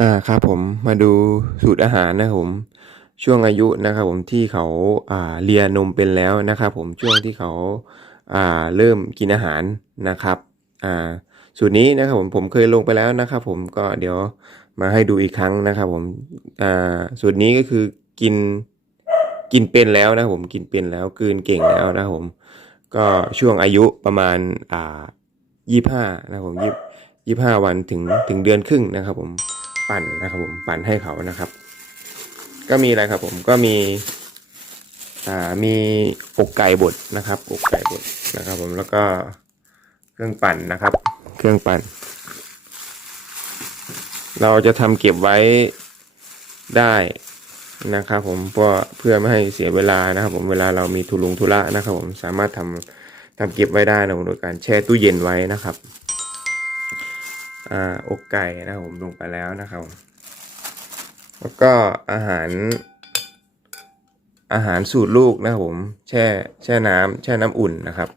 อ่าครับผมมาดูสูตรอาหารนะครับผมช่วงอายุนะครับผมที่เขาอ่าเลียนมเป็นแล้วนะครับผมช่วงที่เขาอ่าเริ่มกินอาหารนะครับอ่าสูตรนี้นะครับผมผมเคยลงไปแล้วนะครับผมก็เดี๋ยวมาให้ดูอีกครั้งนะครับผมอ่าสูตรนี้ก็คือกินกินเป็นแล้วนะครับผมกินเป็นแล้วกืนเก่งแล้วนะครับผมก็ช่วงอายุประมาณอ่ายี่ห้านะครับผมยี่ยี่ห้าวันถึงถึงเดือนครึ่งนะครับผม ปั่นนะครับผมปั่นให้เขานะครับ ก็มีอะไรครับผมก็มีอ่ามีอกไก่บดนะครับอกไก่บดนะครับ ผมแล้วก็เครื่องปั่นนะครับ เครื่องปั่น เราจะทำเก็บไว้ได้นะครับ ผมเพื่อเพื่อไม่ให้เสียเวลานะครับ ผมเวลาเรามีทุลุงทุระนะครับ ผมสามารถทำทำเก็บไว้ได้นะโดยการแช่ตู้เย็นไว้นะครับ อกไก่นะผมลงไปแล้วนะครับ แล้วก็อาหาร อาหารสูตรลูกนะผมแช่แช่น้ำแช่น้ำอุ่นนะครับ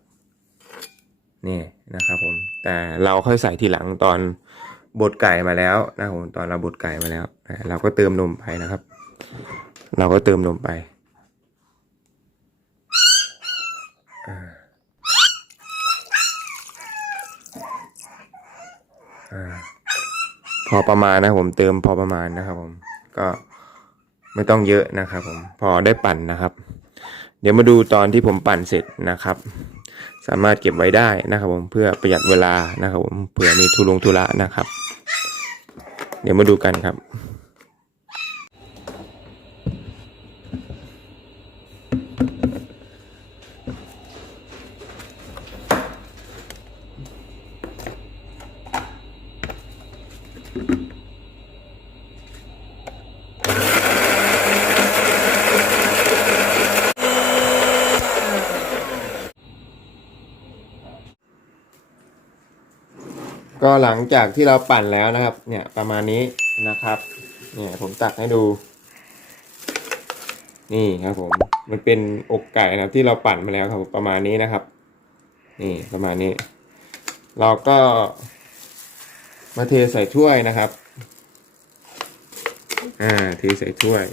นี่นะครับผมแต่เราค่อยใส่ทีหลังตอนบดไก่มาแล้วนะผมตอนเราบดไก่มาแล้วเราก็เติมนมไปนะครับ เราก็เติมนมไปอ่า อ่า พอประมาณนะผมเติมพอประมาณนะครับผมก็ไม่ต้องเยอะนะครับผมพอได้ปั่นนะครับ เดี๋ยวมาดูตอนที่ผมปั่นเสร็จนะครับ สามารถเก็บไว้ได้นะครับผมเพื่อประหยัดเวลานะครับผมเผื่อมีทุลงทุระนะครับ เดี๋ยวมาดูกันครับ ก็หลังจากที่เราปั่นแล้วนะครับ เนี่ยประมาณนี้นะครับ เนี่ยผมตักให้ดู นี่ครับผม มันเป็นอกไก่นะครับ ที่เราปั่นมาแล้วครับประมาณนี้นะครับ นี่ประมาณนี้ เราก็มาเทใส่ถ้วยนะครับ อ่า เทใส่ถ้วย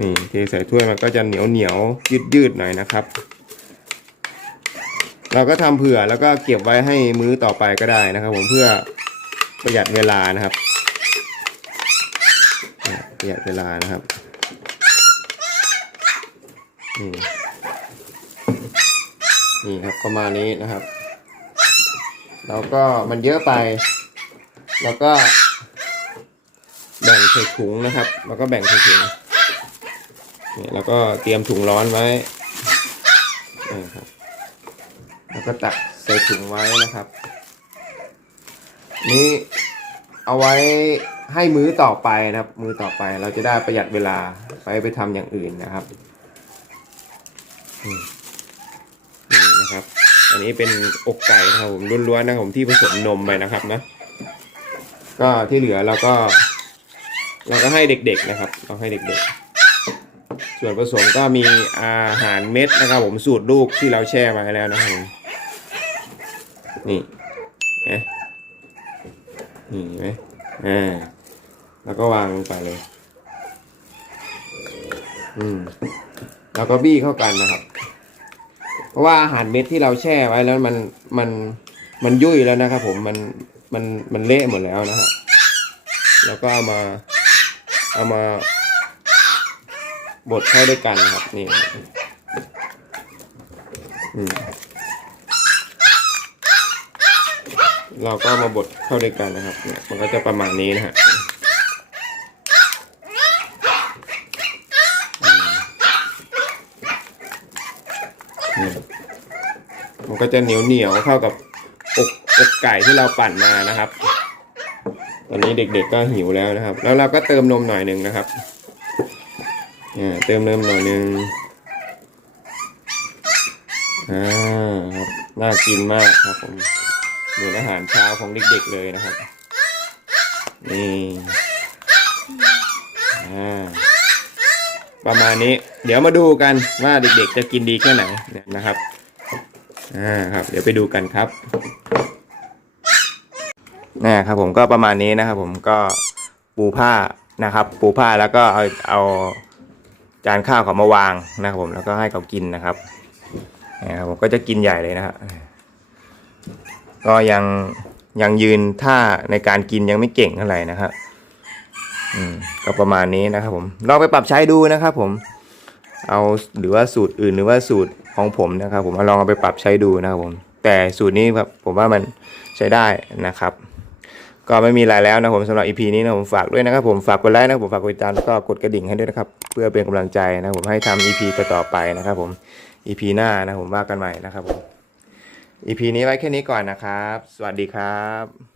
นี่เทใส่ถ้วยมันก็จะเหนียวเหนียวยืดยืดหน่อยนะครับ เราก็ทำเผื่อแล้วก็เก็บไว้ให้มื้อต่อไปก็ได้นะครับ ผมเพื่อประหยัดเวลานะครับประหยัดเวลานะครับนี่นี่ครับประมาณนี้นะครับเราก็มันเยอะไปเราก็แบ่งใส่ถุงนะครับ แล้วก็แบ่งใส่ถุงนี่แล้วก็เตรียมถุงร้อนไว้นี่ครับ แล้ว ก็ตักใส่ถุงไว้นะครับ นี่เอาไว้ให้มื้อต่อไปนะครับ มื้อต่อไปเราจะได้ประหยัดเวลาไปไปทำอย่างอื่นนะครับนี่นะครับ อันนี้เป็นอกไก่นะครับผมล้วนๆนะครับผมที่ผสมนมไปนะครับนะ ก็ที่เหลือเราก็ เราก็ให้เด็กๆนะครับ เราให้เด็กๆ ส่วนผสมก็มีอาหารเม็ดนะครับ ผมสูตรลูกที่เราแช่มาให้แล้วนะครับผม นี่เอ๊ะนี่ไหมอ่าแล้วก็วางลงไปเลย อืม แล้วก็บี้เข้ากันนะครับ เพราะว่าอาหารเม็ดที่เราแช่ไว้แล้วมันมันมันยุ่ยแล้วนะครับ ผมมันมันมันเละหมดแล้วนะฮะแล้วก็เอามาเอามาบดเข้าด้วยกันนะครับนี่ครับอืม เราก็มาบดเข้าด้วยกันนะครับ เนี่ยมันก็จะประมาณนี้นะฮะอืมนี่มันก็จะเหนียวเหนียวเข้ากับอกอกไก่ที่เราปั่นมานะครับ ตอนนี้เด็กๆก็หิวแล้วนะครับ แล้วเราก็เติมนมหน่อยหนึ่งนะครับเนี่ยเติมนมหน่อยหนึ่งอ่าครับน่ากินมากครับผม เหมือนอาหารเช้าของเด็กๆเลยนะครับ นี่อ่าประมาณนี้ เดี๋ยวมาดูกันว่าเด็กๆจะกินดีแค่ไหนเนี่ยนะครับ อ่าครับ เดี๋ยวไปดูกันครับนะครับผมก็ประมาณนี้นะครับ ผมก็ปูผ้านะครับ ปูผ้าแล้วก็เอาเอาจานข้าวเขามาวางนะครับผมแล้วก็ให้เขากินนะครับนะครับผมก็จะกินใหญ่เลยนะฮะ ก็ยังยังยืนท่าในการกินยังไม่เก่งเท่าไหร่นะครับอืมก็ประมาณนี้นะครับผมลองไปปรับใช้ดูนะครับผมเอาหรือว่าสูตรอื่นหรือว่าสูตรของผมนะครับ ผมลองเอาไปปรับใช้ดูนะครับผม แต่สูตรนี้แบบผมว่ามันใช้ได้นะครับ ก็ไม่มีอะไรแล้วนะผมสำหรับ EP นี้นะผมฝากด้วยนะครับ ผมฝากกดไลค์นะผมฝากกดติดตามแล้วก็กดกระดิ่งให้ด้วยนะครับ เพื่อเป็นกำลังใจนะผมให้ทำ EP ต่อๆไปนะครับ ผม EP หน้านะผมว่ากันใหม่นะครับผม EP นี้ไว้แค่นี้ก่อนนะครับ สวัสดีครับ